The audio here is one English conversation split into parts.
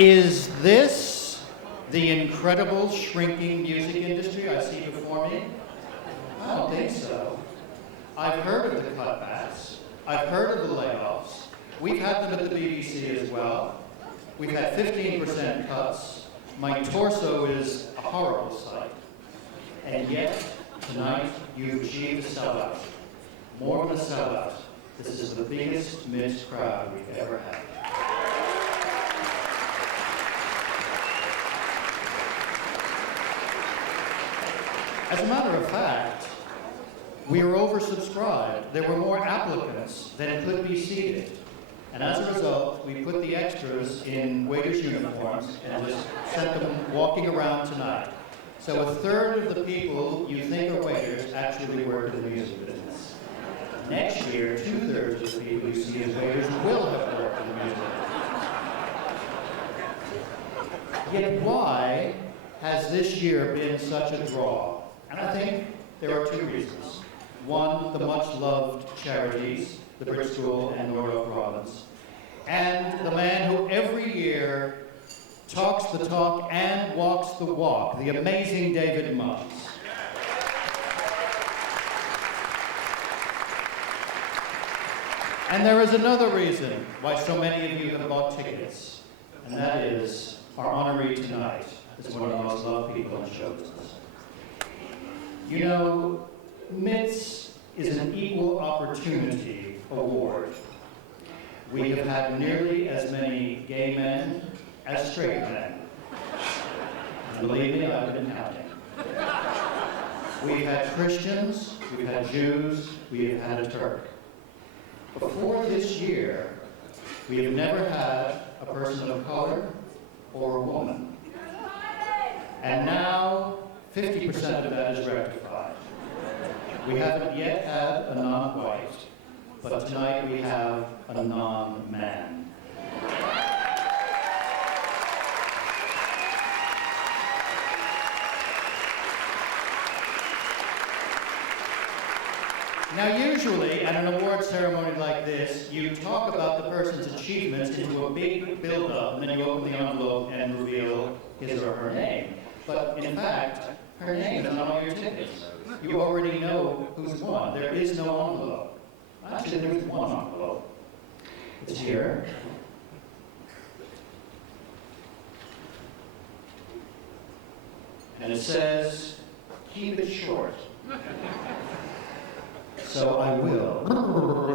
Is this the incredible shrinking music industry I see before me? I don't think so. I've heard of the cutbacks. I've heard of the layoffs. We've had them at the BBC as well. We've had 15% cuts. My torso is a horrible sight. And yet, tonight, you've achieved a sellout. More than a sellout. This is the biggest mixed crowd we've ever had. As a matter of fact, we were oversubscribed. There were more applicants than could be seated. And as a result, we put the extras in waiters' uniforms and just sent them walking around tonight. So a third of the people you think are waiters actually work in the music business. Next year, 2/3 of the people you see as waiters will have worked in the music business. Yet why has this year been such a draw? And I think there are two reasons. One, the much-loved charities, the Brit School and Norfolk Province, and the man who every year talks the talk and walks the walk, the amazing David Muggs. And there is another reason why so many of you have bought tickets, and that is our honoree tonight is one of the most loved people in show business. You know, MITS is an equal opportunity award. We have had nearly as many gay men as straight men. And believe me, I've been counting. We've had Christians, we've had Jews, we've had a Turk. Before this year, we have never had a person of color or a woman. And now, 50% of that is rectified. We haven't yet had a non-white, but tonight we have a non-man. Now usually, at an award ceremony like this, you talk about the person's achievements into a big build-up, and then you open the envelope and reveal his or her name. But in fact, her name is on all your tickets. You already know who's won. There is no envelope. Actually, there is one envelope. It's here. And it says, keep it short. So I will.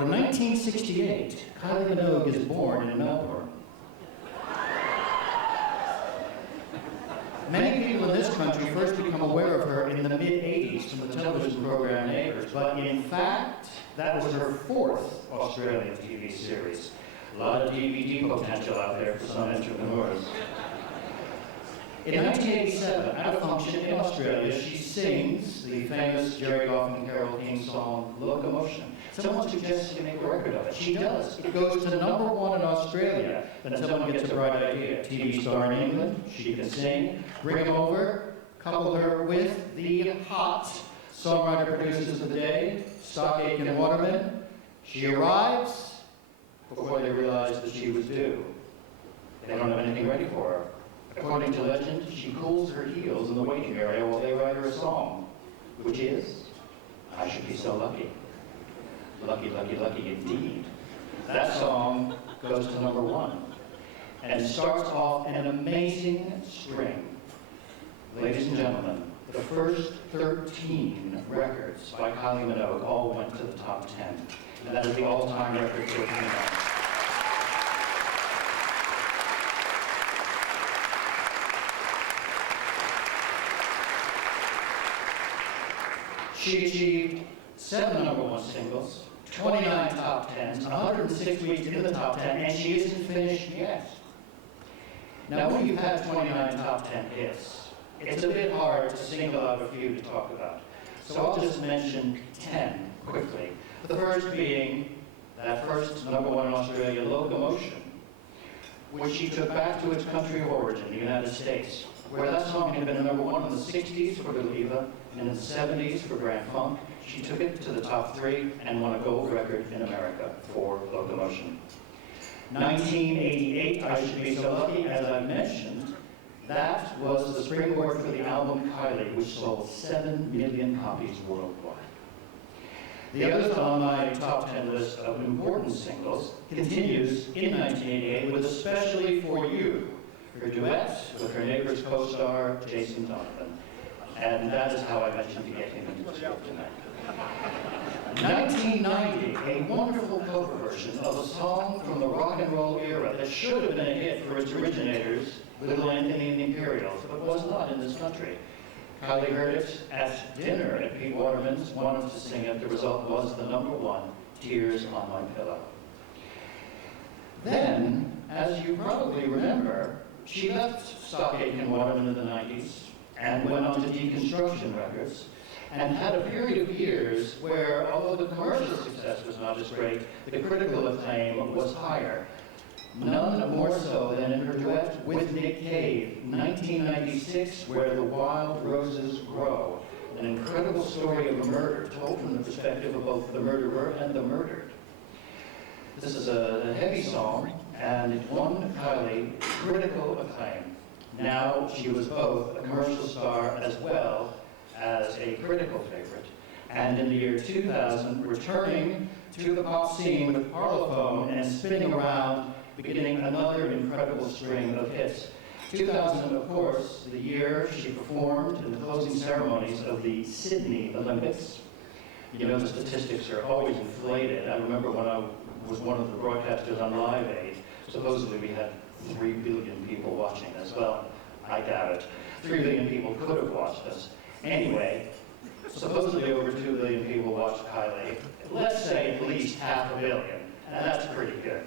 In 1968, Kylie Minogue is born in Melbourne. Many people in this country first become aware of her in the mid-'80s from the television program Neighbours, but in fact, that was her 4th Australian TV series. A lot of DVD potential out there for some entrepreneurs. In 1987, at a function in Australia, she sings the famous Jerry Goff and Carole King song, Locomotion. Someone suggests she make a record of it. She does. It goes to #1 in Australia. Then someone gets a bright idea. TV star in England, she can sing. Bring him over, couple her with the hot songwriter-producers of the day, Stock Aitken Waterman. She arrives before they realize that she was due. They don't have anything ready for her. According to legend, she cools her heels in the waiting area while they write her a song, which is, I Should Be So Lucky. Lucky, lucky, lucky indeed. That song goes to #1 and starts off an amazing string. Ladies and gentlemen, the first 13 records by Kylie Minogue all went to the top 10. And that is the all-time record for Minogue. She achieved 7 #1 singles, 29 top 10s, 106 weeks in the top 10, and she isn't finished yet. Now, when you've had 29 top 10 hits, it's a bit hard to single out a few to talk about. So I'll just mention 10 quickly. The first being that first #1 in Australia, Locomotion, which she took back to its country of origin, the United States, where that song had been #1 in the 60s for Believe and in the 70s for Grand Funk. She took it to the top 3 and won a gold record in America for Locomotion. 1988, I Should Be So Lucky, as I mentioned, that was the springboard for the album Kylie, which sold 7 million copies worldwide. The others on my top 10 list of important singles continues in 1988 with Especially For You, her duet with her Neighbors co-star Jason Donovan. And that is how I mentioned to get him into the script tonight. 1990, a wonderful cover version of a song from the rock and roll era that should have been a hit for its originators, Little Anthony and the Imperials, but was not in this country. Kylie heard it at dinner at Pete Waterman's, wanted to sing it. The result was the #1, Tears on My Pillow. Then, as you probably remember, she left Stockade and Waterman in the 90s and went on to Deconstruction Records, and had a period of years where, although the commercial success was not as great, the critical acclaim was higher. None more so than in her duet with Nick Cave, 1996, Where the Wild Roses Grow, an incredible story of a murder told from the perspective of both the murderer and the murdered. This is a heavy song, and it won Kylie critical acclaim. Now she was both a commercial star as well as a critical favorite. And in the year 2000, returning to the pop scene with Parlophone and Spinning Around, beginning another incredible string of hits. 2000, of course, the year she performed in the closing ceremonies of the Sydney Olympics. You know, the statistics are always inflated. I remember when I was one of the broadcasters on Live Aid, supposedly we had 3 billion people watching us. Well, I doubt it. 3 billion people could have watched us. Anyway, supposedly over 2 billion people watched Kylie. Let's say at least 500 million, and that's pretty good.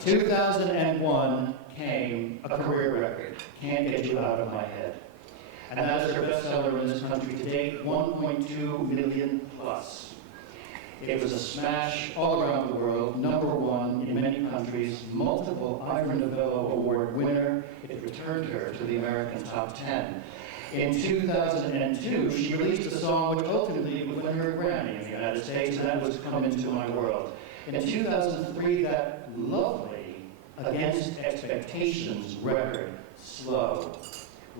2001 came a career record, Can't Get You Out of My Head. And that is her bestseller in this country to date, 1.2 million plus. It was a smash all around the world, #1 in many countries, multiple Ivor Novello Award winner. It returned her to the American top 10. In 2002, she released a song which ultimately would win her a Grammy in the United States, and that was Come Into My World. In 2003, that lovely Against Expectations record, Slow.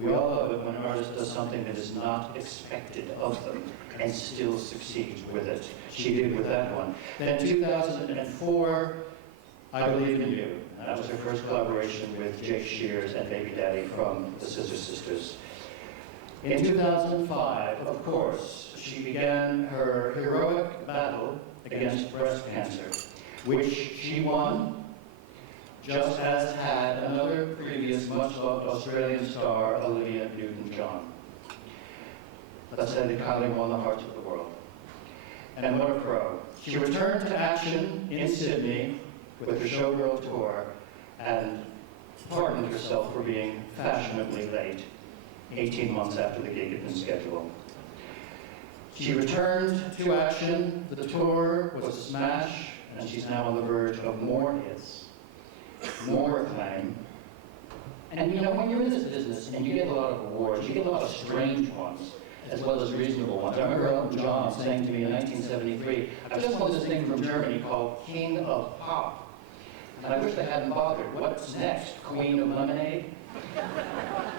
We all love it when an artist does something that is not expected of them and still succeeds with it. She did with that one. Then 2004, I Believe in You. That was her first collaboration with Jake Shears and Baby Daddy from the Scissor Sisters. In 2005, of course, she began her heroic battle against breast cancer, which she won, just as had another previous much-loved Australian star, Olivia Newton-John. Let's say that Kylie won the hearts of the world. And what a pro. She returned to action in Sydney with her Showgirl tour and pardoned herself for being fashionably late, 18 months after the gig had been scheduled. She returned to action. The tour was a smash, and she's now on the verge of more hits, more acclaim. And you know, when you're in this business and you get a lot of awards, you get a lot of strange ones, as well as reasonable ones. I remember Elton John saying to me in 1973, I just won this thing from Germany called King of Pop. And I wish they hadn't bothered. What's next? Queen of Lemonade?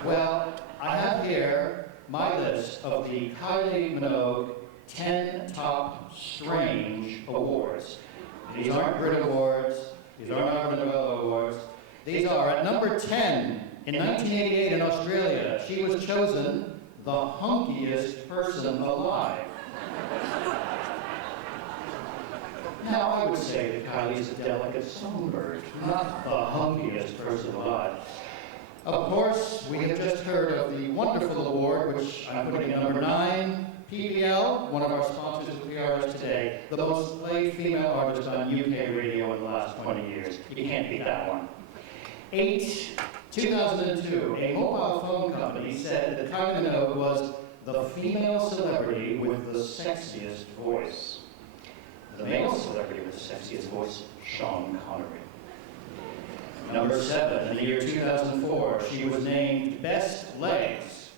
Well, I have here my list of the Kylie Minogue 10 top strange awards. These aren't Brit Awards. These aren't Ivor Novello Awards. These are at number 10 in 1988 in Australia. She was chosen the hunkiest person alive. Now, I would say that Kylie is a delicate songbird, not the hunkiest person alive. Of course, we have just heard of the wonderful award, which I'm putting at number 9, PPL, one of our sponsors of PRS today, the most played female artist on UK radio in the last 20 years. You can't beat that one. 8, 2002, a mobile phone company said that Kylie Minogue was the female celebrity with the sexiest voice. The male celebrity with the sexiest voice, Sean Connery. Number 7, in the year 2004, she was named Best Legs.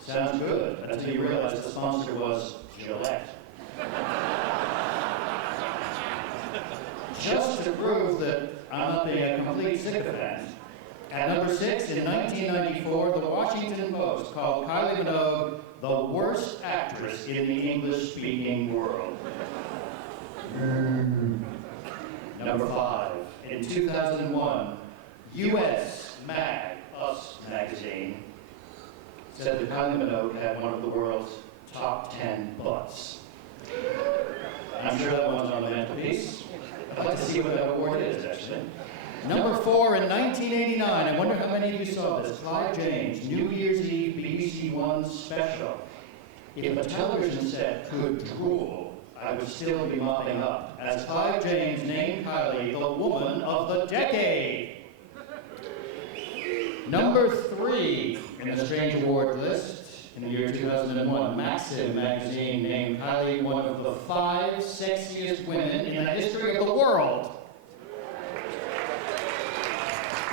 Sounds good, until you realize the sponsor was Gillette. Just to prove that I'm not being a complete sycophant. At number 6, in 1994, the Washington Post called Kylie Minogue the worst actress in the English-speaking world. Number 5, in 2001, US Us magazine said that Kylie Minogue had one of the world's top 10 butts. I'm sure that one's on the mantelpiece. I'd like to see what that award is, actually. Number 4, in 1989, I wonder how many of you saw this, Clive James, New Year's Eve BBC One special. If a television set could drool, I would still be mopping up, as Clive James named Kylie the woman of the decade. Number 3 in the Strange Award list, in the year 2001, Maxim magazine named Kylie one of the 5 sexiest women in the history of the world.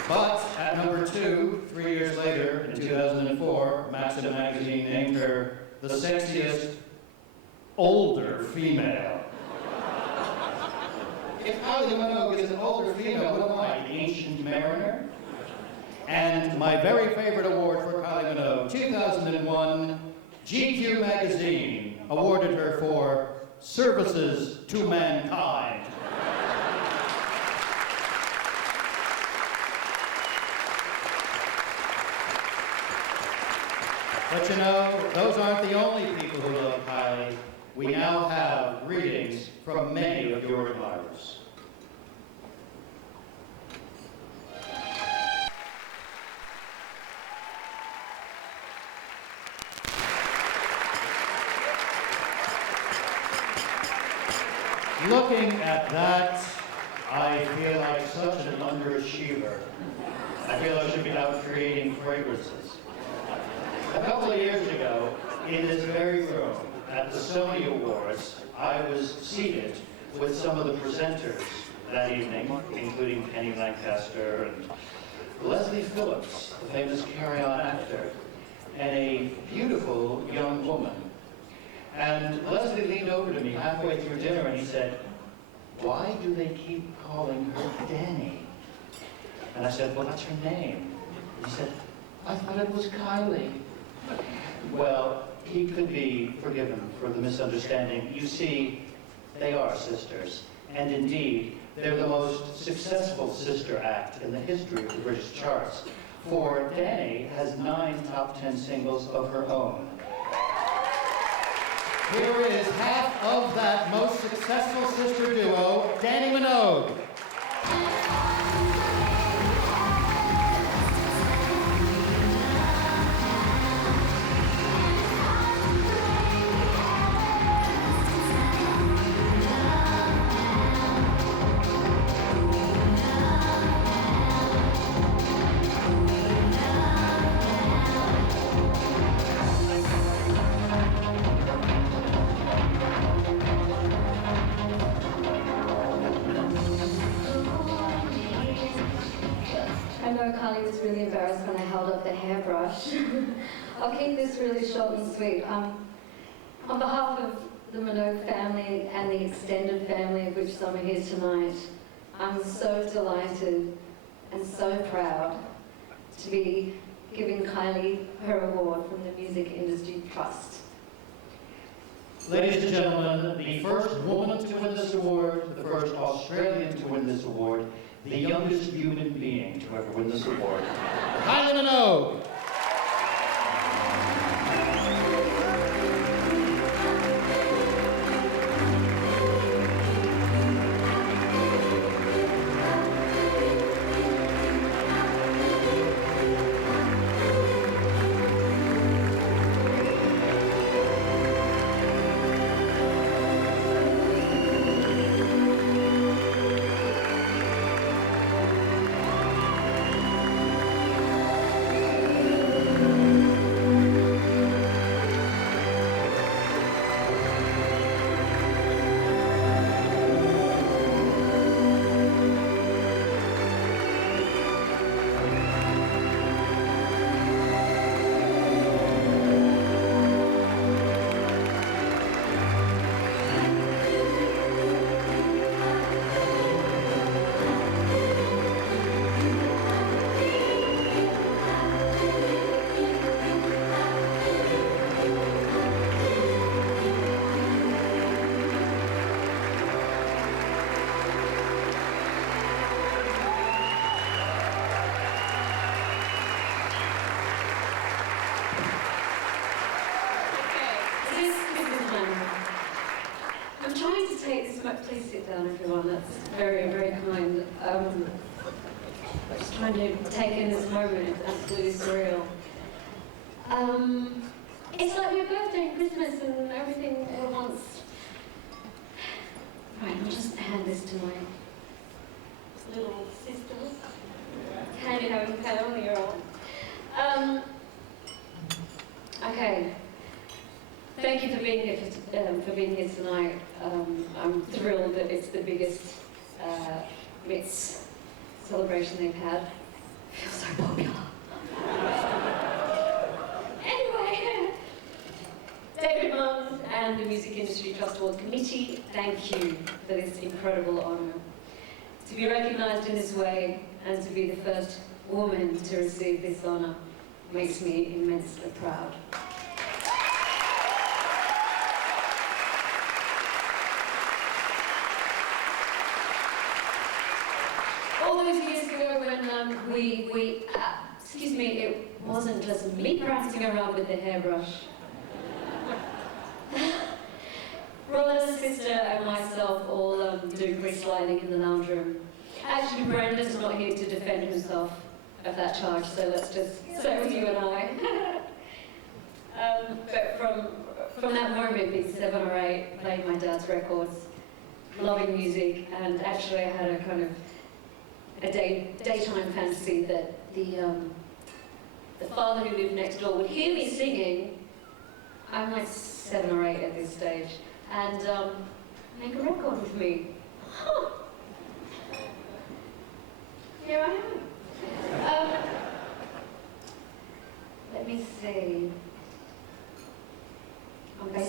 But at number 2, 3 years later, in 2004, Maxim magazine named her the sexiest older female. If Kylie Minogue is an older female, what am I, the Ancient Mariner? And my very favorite award for Kylie Minogue, 2001, GQ magazine awarded her for services to mankind. But you know, those aren't the only people who love Kylie. We now have greetings from many of your admirers. Looking at that, I feel like such an underachiever. I feel I should be out creating fragrances. A couple of years ago, in this very room, at the Sony Awards, I was seated with some of the presenters that evening, including Penny Lancaster and Leslie Phillips, the famous Carry On actor, and a beautiful young woman. And Leslie leaned over to me halfway through dinner and he said, "Why do they keep calling her Dannii?" And I said, "Well, that's her name." He said, "I thought it was Kylie." Well, he could be forgiven for the misunderstanding. You see, they are sisters. And indeed, they're the most successful sister act in the history of the British charts. For Dannii has 9 top 10 singles of her own. Here is half of that most successful sister duo, Dannii Minogue. Kylie was really embarrassed when I held up the hairbrush. I'll keep this really short and sweet. On behalf of the Minogue family and the extended family of which some are here tonight, I'm so delighted and so proud to be giving Kylie her award from the Music Industry Trust. Ladies and gentlemen, the first woman to win this award, the first Australian to win this award, the youngest human being to ever win this award, Kylie Minogue. please sit down, everyone. That's very, very kind. I'm just trying to take in this moment. It's absolutely surreal. It's like my birthday and Christmas and everything at once. Right, I'll just hand this to my little sister. Candy having family on. Okay. Thank you for being here tonight. I'm thrilled that it's the biggest MITS celebration they've had. I feel so popular. Anyway, David Munn and the Music Industry Trust Award Committee, thank you for this incredible honour. To be recognised in this way and to be the first woman to receive this honour makes me immensely proud. All those years ago when excuse me, it wasn't just me prancing around with the hairbrush. Brother, sister and myself all do freestyling in the lounge room. Actually, Brendan's not here to defend himself of that charge, so let's just say with you and I. But from that moment, being 7 or 8, playing my dad's records, loving music, and actually I had a kind of a daytime fantasy that the father who lived next door would hear me singing. I'm like 7 or 8 at this stage, and make a record with me. Huh. Here I am. Let me see.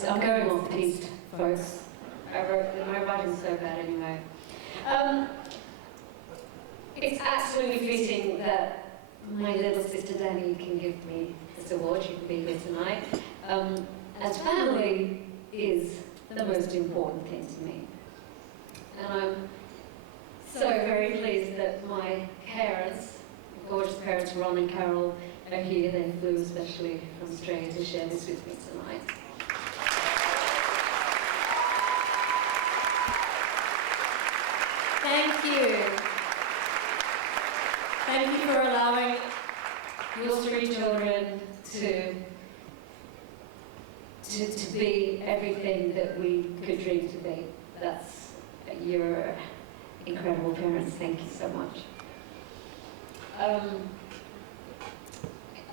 I'm going off piste, folks. My writing's so bad anyway. It's absolutely fitting that my little sister Dannii can give me this award. She can be here tonight. As family is the most important thing to me. And I'm so very pleased that my parents, gorgeous parents Ron and Carol, are here. They flew especially from Australia to share this with me tonight. Thank you. Thank you for allowing your 3 children to be everything that we could dream to be. You're incredible parents. Thank you so much.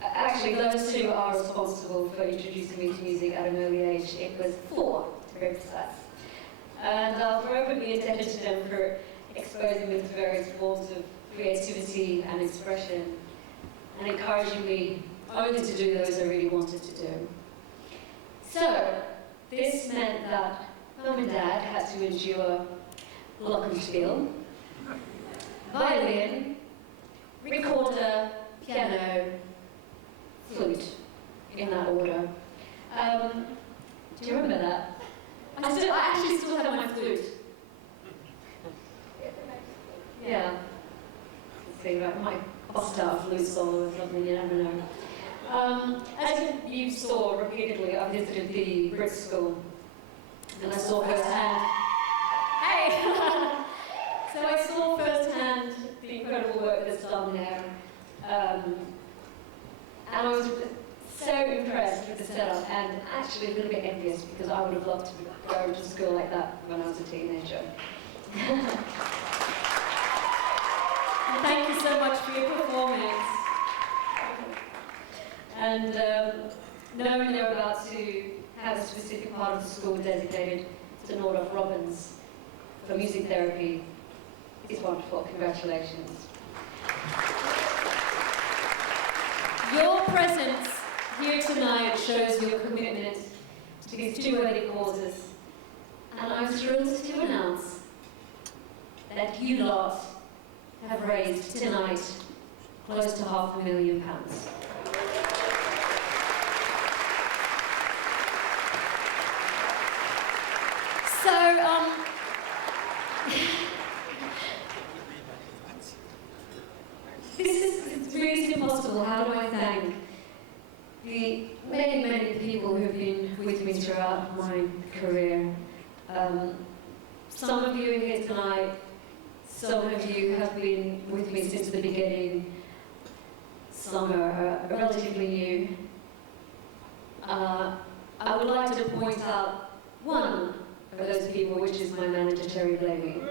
Actually, those 2 are responsible for introducing me to music at an early age. It was 4, to be very precise. And I'll forever be indebted to them for exposing me to various forms of creativity and expression, and encouraging me only to do those I really wanted to do. So, this meant that Mum and Dad had to endure glockenspiel, violin, recorder, piano, flute, in that order. Do you remember that? I actually still have my flute. Yeah. See, I might bust out a flute solo or something, you never know. As you saw repeatedly, I visited the Brit School, and I saw firsthand. Hey! So I saw firsthand the incredible work that's done there, and I was so impressed with the setup, and actually a little bit envious because I would have loved to go to school like that when I was a teenager. Thank you so much for your performance. And knowing they're about to have a specific part of the school designated to Nordhoff Robbins for music therapy is wonderful. Congratulations. Your presence here tonight shows your commitment to these 2 worthy causes. And I'm thrilled to announce that you lot have raised tonight close to £500,000. So, it's really impossible. How do I thank the many, many people who have been with me throughout my career? some of you are here tonight, some of you have been with me since the beginning, some are relatively new. I would like to point out one of those people, which is my manager, Terry Blamey.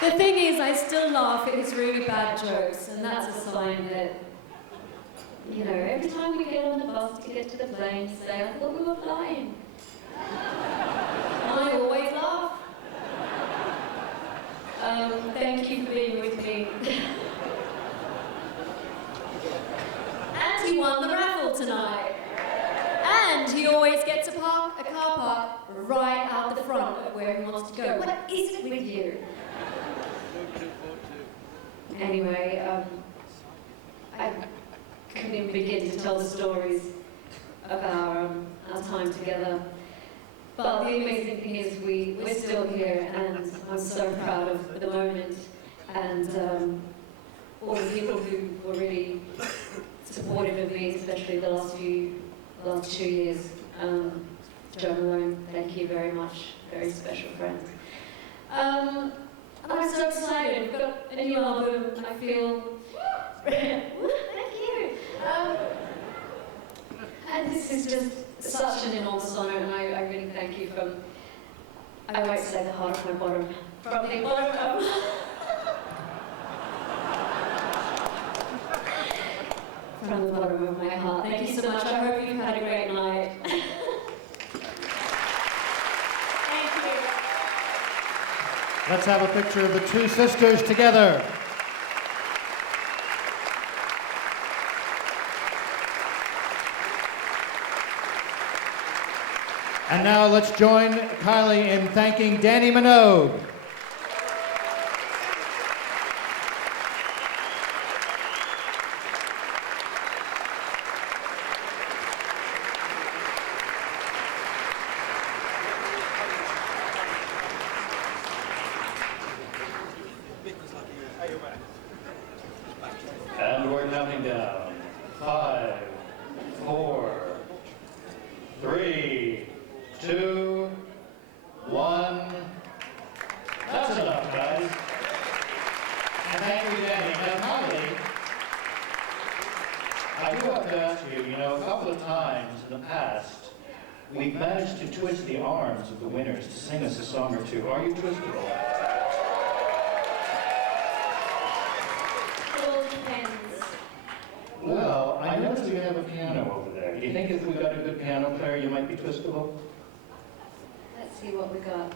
The thing is, I still laugh at his really bad jokes, and that's a sign that, you know, every time we get on the bus to get to the plane, say, I thought we were flying. I always laugh. Thank you for being with me. And he won the raffle tonight. And he always gets a car park right out the front of where he wants to go. What is it with you? Anyway, I couldn't even begin to tell the stories of our time together. But the amazing thing is we're still here, and I'm so proud of the moment and all the people who were really supportive of me, especially the last 2 years. Joe Malone, thank you very much, very special friend. I'm so excited. We've got a new album. I feel thank you. And this is just such an enormous honour, and I really thank you from, I won't say the heart of my bottom, from the bottom of from the bottom of my heart. Thank you so much. I hope you've had a great night. Thank you. Let's have a picture of the two sisters together. And now let's join Kylie in thanking Dannii Minogue. And we're counting down. 5, 4, 3, 2, 1. That's enough, guys. And thank you, Dannii. Now, Kylie, I do have to ask you, a couple of times in the past, we've managed to twist the arms of the winners to sing us a song or two. Are you twistable? Well, I noticed we have a piano over there. Do you think if we got a good piano player, you might be twistable? Let's see what we got.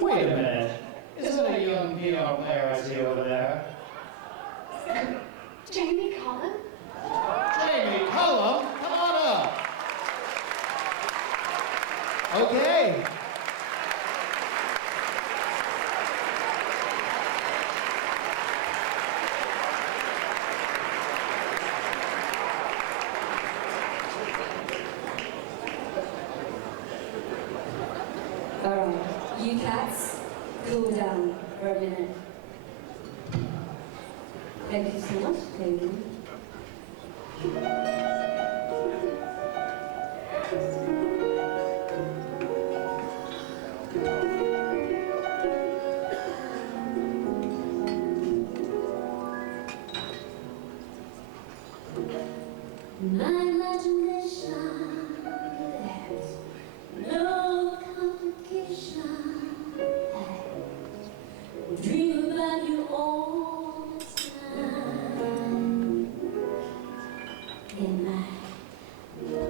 Wait a minute. Isn't that a young piano player I see over there? Jamie Cullum? Jamie Cullum, come on up. Okay. Alright, you cats, cool down for a minute. Thank you so much, baby. My imagination has no complication. I dream about you all the time. In my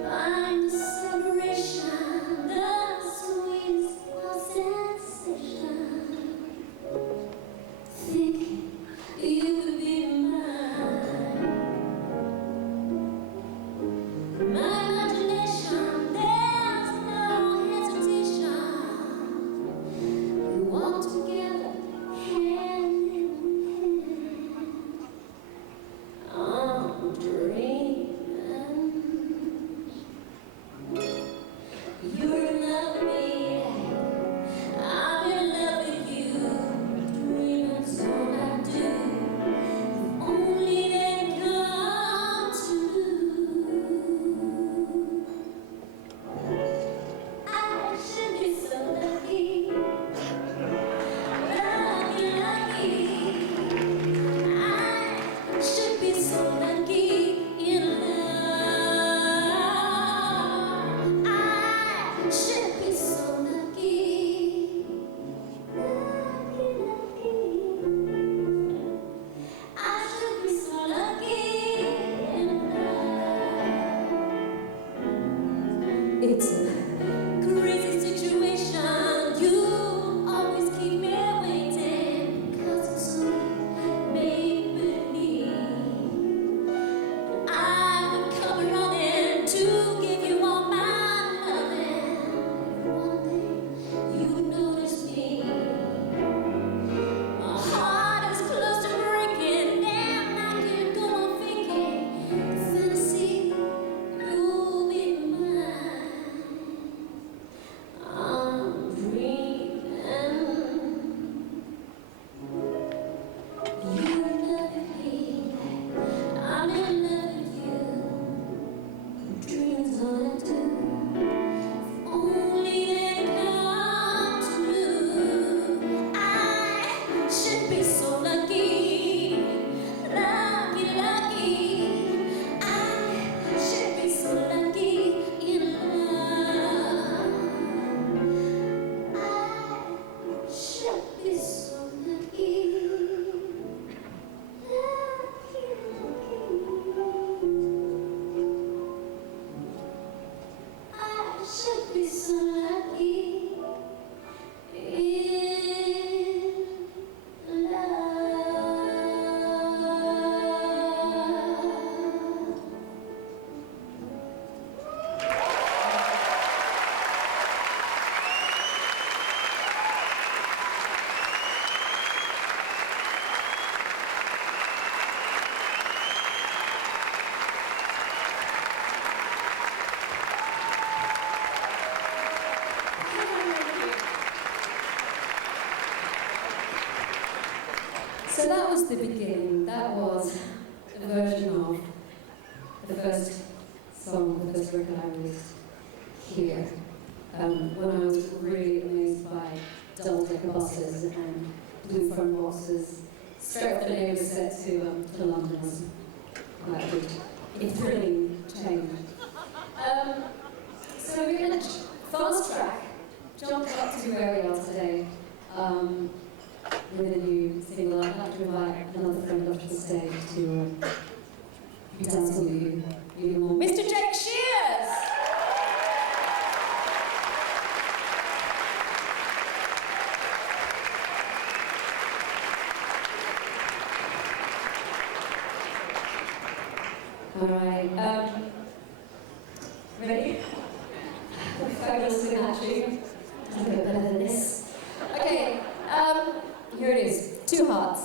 mind, separation, the sweetest sensation. Thinking you would be mine. My imagination, there's no hesitation. We walk together, hand in hand. I'm dreaming. You're in love with me, I'm in love with you. Dreaming's all I do. It's a crazy situation. You always keep me waiting, 'cause it's sweet, make believe. I would come running to give you all my loving. One day you would notice me. My heart is close to breaking, and I can't go on faking. Fantasy, you'll be mine. I'm dreaming. You love me, I'm in love with you. Dreams all I do, only they come true. I should be so lucky, lucky, lucky. I should be so lucky in love. I should be so lucky, lucky, lucky. I should be so lucky in love. So that was the beginning. That was a version of the first song, the first record I released here. When I was really amazed by double-decker buses and blue front boxes, straight off the neighbour set to London was quite a big, thrilling change. So we're going to fast track, jump up to where we are today. With a new single. I'd like to invite another friend up to the stage to dance with you even more. Mr. Jake Shears! All right. Ready? Fabulous looking at you. A bit better than this. Okay. Here it is. 2 hearts.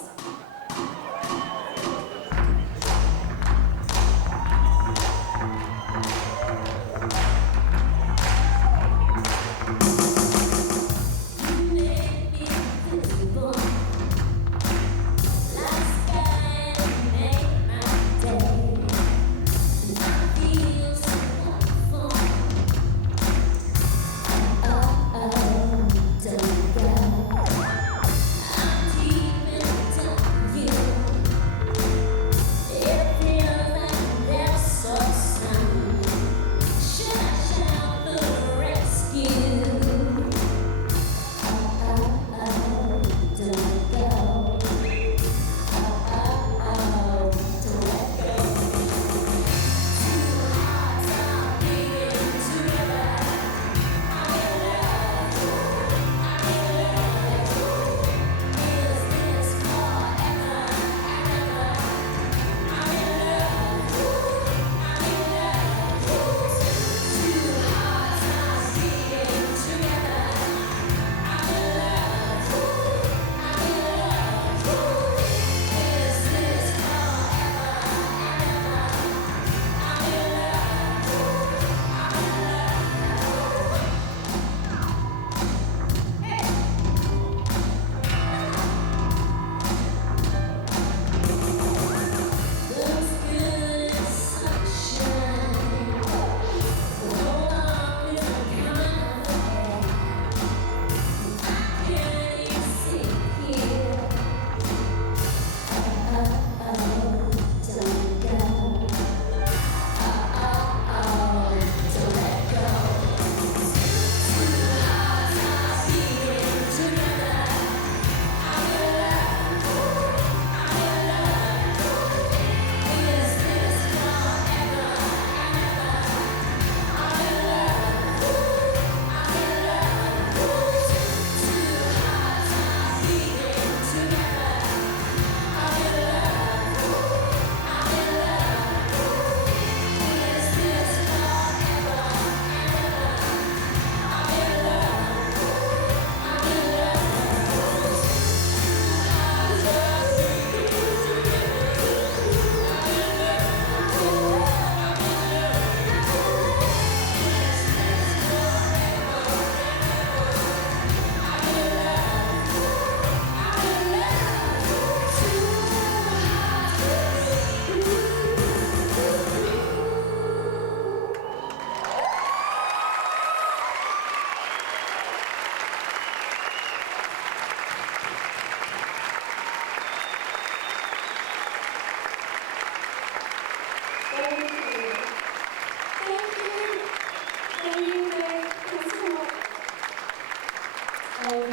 Now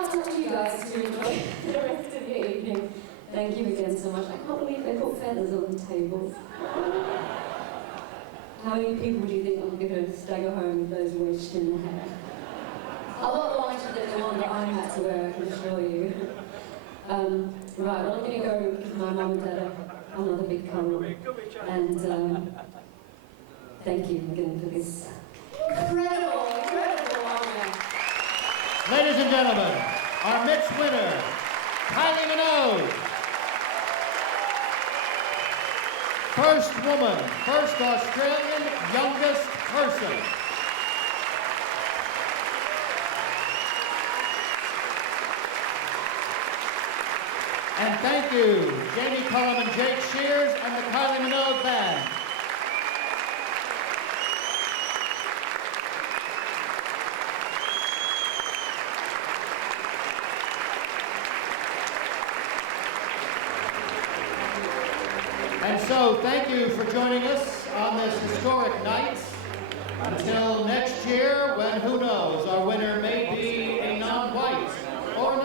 it's up to you guys to enjoy the rest of your evening. Thank you again so much. I can't believe they put feathers on the tables. How many people do you think I'm going to stagger home with those wedged in the hair? A lot lighter than the one that I had to wear, I can assure you. Right, well, I'm going to go give my mum and dad another big Cullum. And thank you again for this incredible honour. Ladies and gentlemen, our mixed winner, Kylie Minogue. First woman, first Australian, youngest person. And thank you, Jamie Cullum and Jake Shears and the Kylie Minogue Band. And so, thank you for joining us on this historic night. Until next year, when who knows, our winner may be a non-white or another.